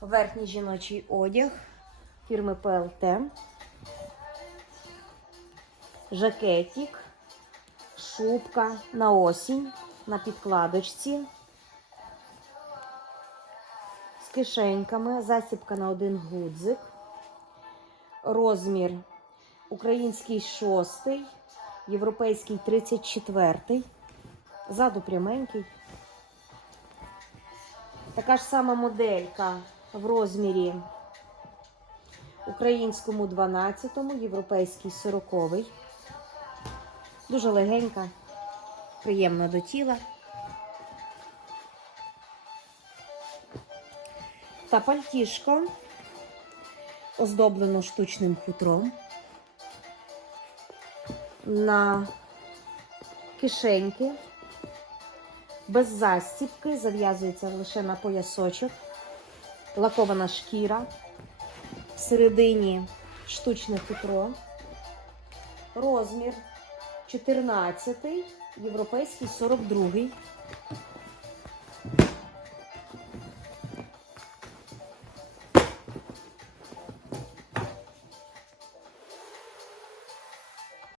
Верхній жіночий одяг фірми ПЛТ. Жакетик, шубка на осінь, на підкладочці. З кишеньками, засібка на один гудзик. Розмір український шостий, європейський 34. Ззаду пряменький. Така ж сама моделька в розмірі українському 12, му європейський 40. Дуже легенька, приємна до тіла. Та пальтішко оздоблено штучним хутром. На кишеньки без застібки, зав'язується лише на поясочок, лакована шкіра, всередині штучне хутро, розмір 14, європейський 42.